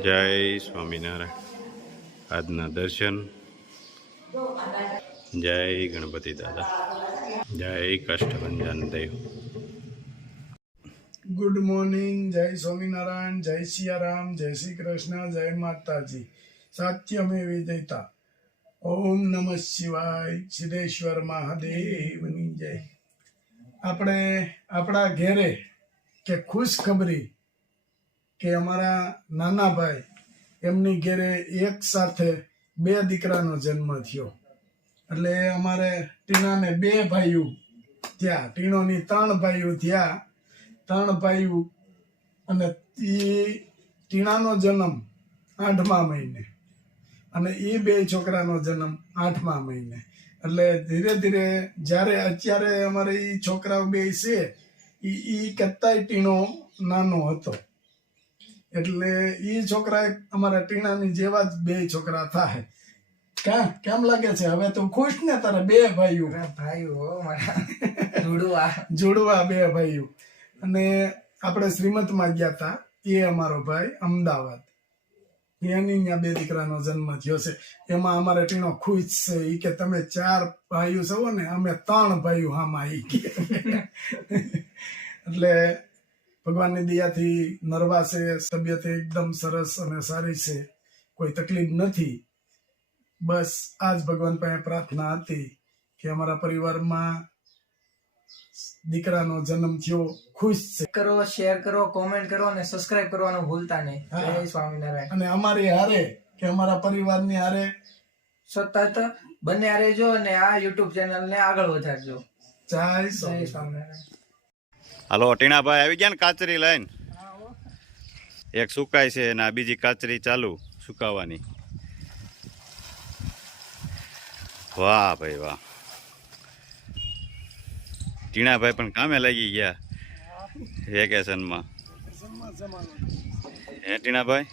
જય સ્વામિનારાયણ. આજના દર્શન. જય ગણપતિ દાદા. જય કષ્ટભંજન દેવ. Good morning. જય સ્વામિનારાયણ. જય સિયારામ. જય શ્રી કૃષ્ણ. જય માતાજી. સાત્યમે વિજયતા. ઓમ નમઃ શિવાય. સિદ્ધેશ્વર મહાદેવની જય. આપણે આપણા ઘેરે કે ખુશખબરી કે અમારા નાના ભાઈ એમની ઘેરે એક સાથે 2 દીકરાનો જન્મ થયો. એટલે અમારે ટીનાને 2 ભાઈઓ થયા. ટીનોની 3 ભાઈઓ થયા. 3 ભાઈઓ અને ટીનાનો જન્મ 8મા મહિને અને એ 2 છોકરાનો જન્મ 8મા મહિને. એટલે ધીરે ધીરે જ્યારે અત્યારે અમારે એ છોકરાઓ 2 છે એ કરતાંય ટીનો નાનો હતો. એટલે એ છોકરા અમારા ટીણાની જેવા જ 2 છોકરા થાય. કેમ લાગે છે? હવે તું ખુશ ને? તારા 2 ભાઈઓ જોડવા 2 ભાઈઓ. અને આપણે શ્રીમંતમાં ગયા હતા. એ અમારો ભાઈ અમદાવાદ, એની ત્યાં 2 દીકરાનો જન્મ થયો છે. એમાં અમારે ટીનો ખુશ છે. એ કે તમે 4 ભાઈઓ છો ને, અમે 3 ભાઈઓ આમાં. એ કે એટલે ભગવાનની દયાથી નરવા છે. તબિયત એકદમ સરસ અને સારી છે. કોઈ તકલીફ નથી. બસ આજ ભગવાન પાસે પ્રાર્થના હતી કે અમારા પરિવારમાં દીકરાનો જન્મ થયો. ખુશ છે. કરો, શેર કરો, કોમેન્ટ કરો અને સબસ્ક્રાઇબ કરવાનું ભૂલતા નહીં. જય સ્વામિનારાયણ. અને અમારી હારે કે અમારા પરિવારની હારે સતત બંને હારે જો અને આ યુટ્યુબ ચેનલ ને આગળ વધારજો. જય જય સ્વામિનારાયણ. હાલો, ટીણાભાઈ આવી ગયા ને કાચરી લઈને? એક સુકાય છે અને આ બીજી કાચરી ચાલુ સુકાવાની. વાહ ભાઈ વાહ. ટીણાભાઈ પણ કામે લાગી ગયા વેકેશનમાં. હે ટીણાભાઈ,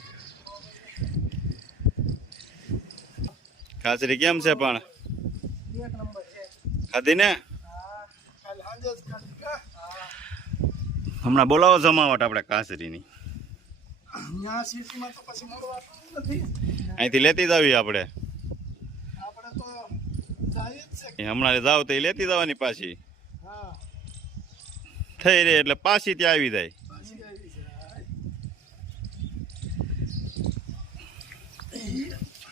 કાચરી કેમ છે પણ? ખાધી ને? હમણાં બોલાવો જમાવટ આપણે કાચરીની. અહીંથી લેતી જ આવી આપણે. હમણાં જાવ તો એ લેતી જવાની પાછી થઈ રહી એટલે પાછી ત્યાં આવી જાય.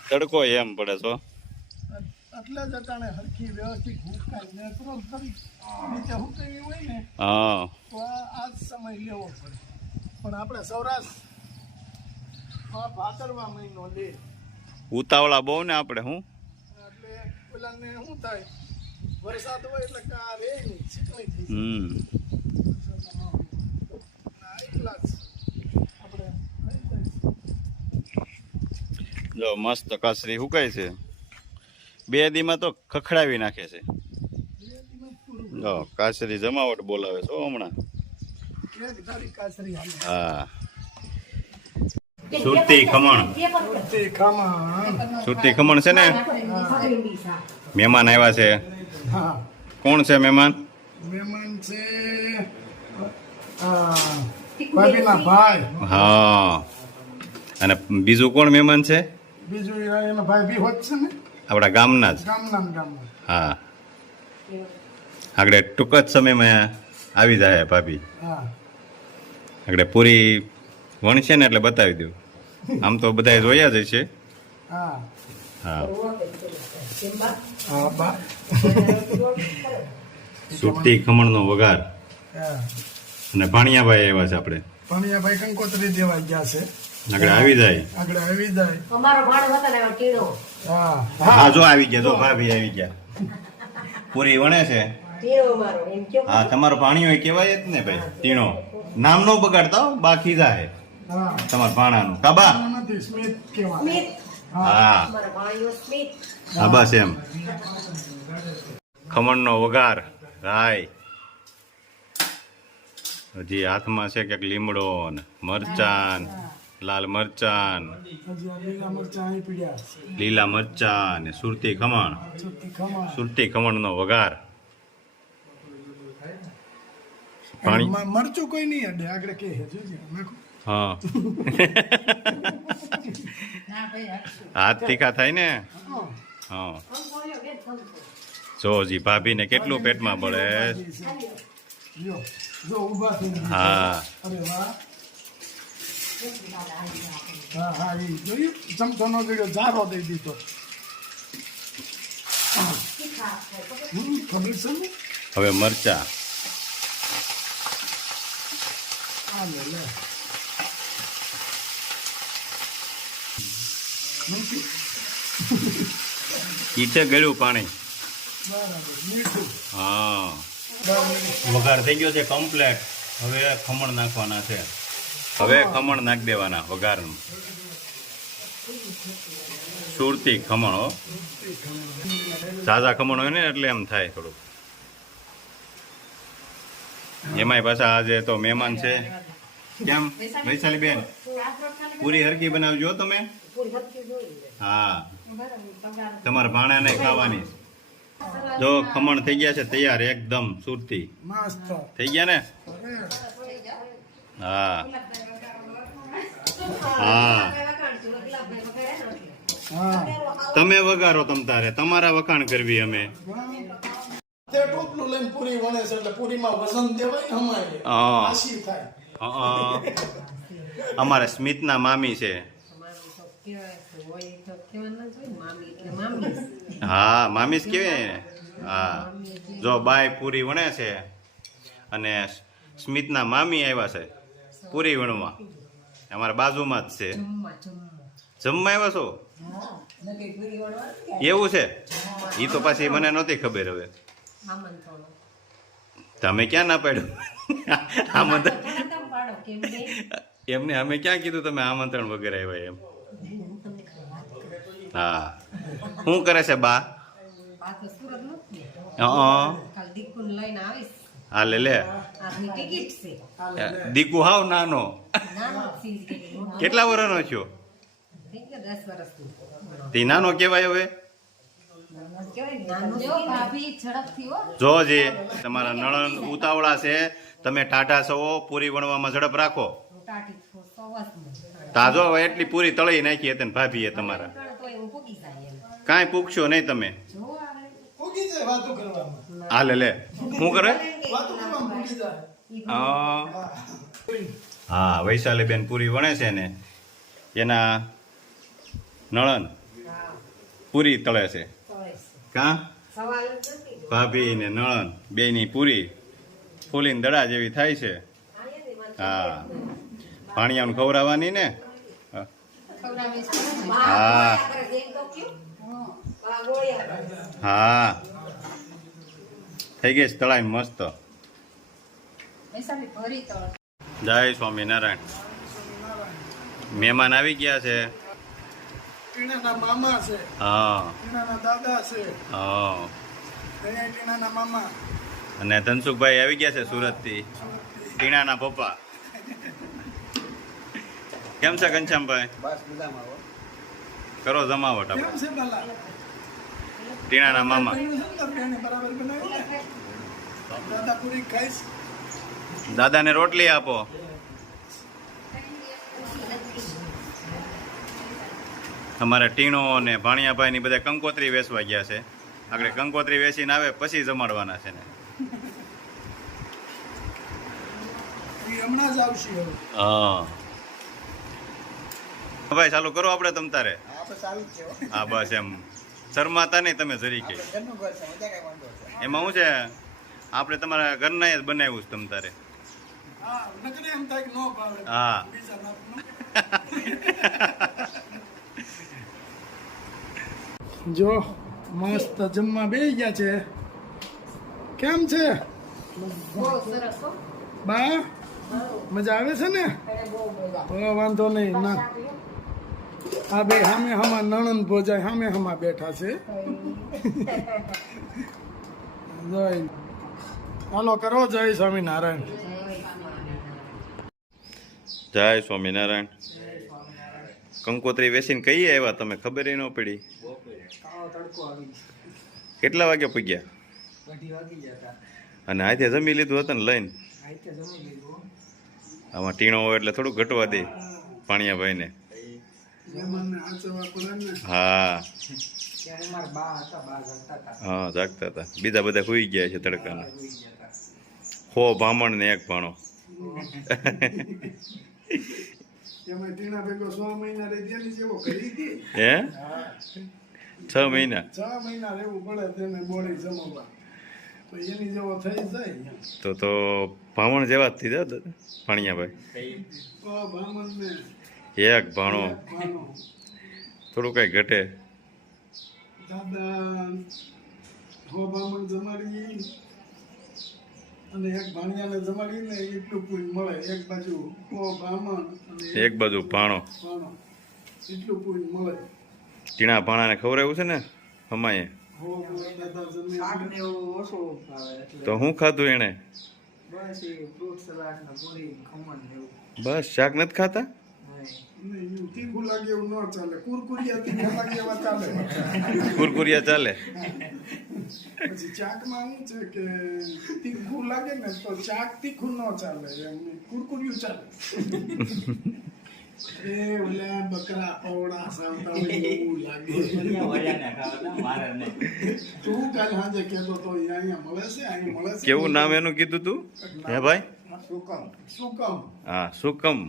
તડકો એમ પડે છો એટલે જ અટાણે હરખી વ્યવસ્થિત હુકાય ને તુરંત કરી નીચે હુકાવી હોય ને હા તો આ જ સમય લેવો પડે. પણ આપણે સૌરાષ્ટ્ર ભાદરવા મહિનો લે ઉતાવળા બહુ ને આપણે. શું એટલે પેલાને શું થાય, વરસાદ હોય એટલે કા રે નહીં, ચીકણી થઈ જો મસ્ત કાચરી હુકાય છે. 2 દીમાં તો ખખડાવી નાખે છે. જો કાચરી જમાવટ બોલાવે છો હમણાં. હા, સુરતી ખમણ. સુરતી ખમણ છે ને. મહેમાન આવ્યા છે. કોણ છે મહેમાન? મહેમાન છે ભાભીના ભાઈ. હા, અને બીજું કોણ મહેમાન છે? બીજું એના ભાઈ બી હોત છે ને, આપણા ગામના જ. ગામના. હા, આગળ ટૂંક જ સમયમાં આવી જાય ભાભી. હા, આગળ પૂરી વણશે ને એટલે બતાવી દઉં. આમ તો બધા જોયા જ છે. હા હા, હા બા. સુરતી ખમણનો વઘાર. અને ભાણિયાભાઈ આવ્યા છે આપણે. ભાણિયાભાઈ કંકોત્રી દેવા ગયા છે. આગળ આવી જાય. આગળ આવી જાય. અમારો ભાણો હતો ને ટીણો. હા હા, જો આવી ગયા. જો ભાભી આવી ગયા. પૂરી વણે છે. ટીણો અમારો એમ કેમ? હા, તમારો ભાણિયો કહેવાય જ ને ભાઈ. ટીણો નામ નો બગાડતા હો, બાકી જાય હા. તમારા ભાણાનું. કાબા. નથી સ્મિત કહેવાય. સ્મિત. હા અમારો ભાણિયો સ્મિત. હા, બસ એમ. ખમણનો વઘાર રાય. હજી હાથમાં છે ક્યાંક લીમડો ને મરચાન, લાલ મરચાન, હજી આ લીલા મરચાં અહીં પીડ્યા છે. લીલા મરચાં ને સુરતી ખમણ. સુરતી ખમણ. સુરતી ખમણનો વઘાર. પાણી મરચું કોઈ નહીં અડે. આગળ કે જોજે નાખો. હા હાથ તીખા થાય ને હા જો જી ભાભીને કેટલું પેટમાં બળે જો જો ઊભા થઈને હા અરે વાહ હા હા એ જોયું ચમચોનો જોડ્યો જારો દઈ દીધો ખબર છે ને હવે મરચા આ લે લે મીઠું ઈ છે ગળ્યું પાણી બરાબર મીઠું હા બરાબર વઘાર થઈ ગયો છે કમ્પ્લેટ હવે ખમણ નાખવાના છે હવે ખમણ નાખી દેવાના વઘાર સુરતી ખમણ હો ઝાઝા ખમણ હોય ને એટલે એમ થાય થોડું એમાંય પાછા આજે તો મહેમાન છે કેમ વૈશાલી બેન પૂરી હરકી બનાવજો તમે હા તમારા ભાણાને ખાવાની જો ખમણ થઈ ગયા છે તૈયાર એકદમ સુરતી મસ્ત થઈ ગયા ને હા હા હા તમે વગારો તમ તારે તમારા વખાણ કરવી અમે તે ટોપલું લઈને પૂરી વણે છે એટલે પૂરીમાં વજન દેવાય ને અમારે હા આશી થાય અમારે સ્મિતના મામી છે હા મામી જ કેવાય ને હા જો બાય પૂરી વણે છે અને સ્મિતના મામી આવ્યા છે પૂરી વણવા અમારા બાજુમાં જ છે જમવા આવ્યા છો એવું છે એ તો પાછી મને નહોતી ખબર હવે તમે ક્યાં ના પાડ્યું આમંત્રણ એમને અમે ક્યાં કીધું તમે આમંત્રણ વગેરે આવ્યા એમ હા શું કરે છે બા હા લે દીકુ હાવ નાનો કેટલા વર્ષનો છો તે નાનો કેવાય હવે જો જે તમારા નણંદ ઉતાવળા છે તમે ટાઢા છો પૂરી વણવામાં ઝડપ રાખો તાજો હવે એટલી પૂરી તળી નાખી હતી ને ભાભીએ તમારા કાંઈ પૂછશો નહીં તમે ઉગી જાય વાતો કરવામાં હા લે શું કરે વાતો કરવામાં ઉગી જાય હા વૈશાલી બેન પૂરી વણે છે ને એના નણંદ પૂરી તળે છે કા ભાભી ને નણંદ બેની પૂરી ફૂલીને દડા જેવી થાય છે હા પાણીયાનું ખવડાવવાની ને હા હા થઈ ગઈ છે તળાઈ મસ્ત જય સ્વામિનારાયણ મહેમાન આવી ગયા છે ટીણાના મામા છે હા ટીણાના દાદા છે હા અહીંયા ટીણાના મામા અને ધનસુખભાઈ આવી ગયા છે સુરતથી ટીણાના પપ્પા કેમ છે ઘનશ્યામભાઈ કરો જમાવટ કેમ આપણે છે બાલા ટીણાના મામા બેને બરાબર બનાવી ને દાદા પૂરી ખાઈશ દાદાને રોટલી આપો અમારે ટીણો અને ભાણિયાભાઈ ની બધા કંકોત્રી વેચવા ગયા છે આગળ કંકોત્રી વેચીને આવે પછી જમાડવાના છે ને એ હમણાં જ આવશે હવે હા ભાઈ ચાલુ કરો આપણે તમ તારે હા બસ એમ શરમાતા નહીં તમે જરી કે એમાં શું છે આપણે તમારા ઘરના જ બનાવ્યું છે તમ તારે હા નકરે એમ થાય કે નો ભાવે હા બીજા નાખનું. જો મસ્ત જમવા બેસી ગયા છે કેમ છે બા મજા આવે છે ને વાંધો નહીં ના આ બે સામે હમા નણંદ ભોજાય સામે હમા બેઠા છે જય હાલો કરો જય સ્વામિનારાયણ જય સ્વામિનારાયણ કંકોત્રી વેચીને કઈ આવ્યા તમે ખબર ન પડી કેટલા વાગે પૂગ્યા અને આજે જમી લીધું હતું ને લઈને આમાં ટીણો હોય એટલે થોડું ઘટવા દે પાણિયાભાઈ ને મહેમાનને હાચવવા પડે ને. હા ત્યારે મારા બા હતા, બા જાગતા હતા. હા જાગતા હતા, બીજા બધા સુઈ ગયા છે તડકાના. સુઈ ગયા હતા. 100 બ્રાહ્મણ ને 1 ભાણો. એમાં ટીણા ભેગો 6 મહિના રહી તેની જેવો કરી હતી. હે 6 મહિના 6 મહિના રહેવું પડે તેને બોળી જમવા. તો એની જેવો થઈ જાય. તો ભામણ જેવા જ થઈ જાય દાદા ભાણિયાભાઈ. તો બ્રાહ્મણને 1 ભાણો, ભાણો. થોડું કઈ ઘટે. દાદા હો બ્રાહ્મણ જમાડી અને 1 ભાણિયાને જમાડીને એટલું પુણ્ય મળે. એક બાજુ હો બ્રાહ્મણ અને એક બાજુ ભાણો. ભાણો એટલું પુણ્ય મળે. ટીણા ભાણાને ખવડાવ્યું છે ને અમાએ, હો દાદા જમે શાક ને એવું ઓછું ભાવે એટલે તો શું ખાધું એને? બસ એ ફ્રૂટ સલાડ ને પૂરી ખમણ ને એવું. બસ શાક નથી ખાતા. નહીં. નહીં, એવું તીખું લાગે એવું ન ચાલે. કુરકુરિયા તીખા લાગે એવા ચાલે. કુરકુરિયા ચાલે. પછી ચાકમાં શું છે કે તીખું લાગે ને તો ચાક તીખું ન ચાલે, એમ કુરકુરિયું ચાલે. એ ઓલા બકરા પૌડા સાવતા હોય એવું લાગે. તું કાલ સાંજે કહેતો તો એ અહીંયા મળે છે, અહીં મળે છે. કેવું નામ એનું કીધું તું? હે ભાઈ? શું કામ? હા સુકમ.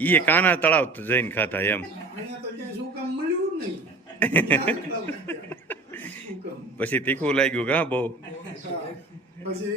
ઈ કાના તળાવ જઈને ખાતા એમ. અહીંયા તો ક્યાંય શું કામ મળ્યું જ નહીં. શું કામ? પછી તીખું લાગ્યું કા બહુ. પછી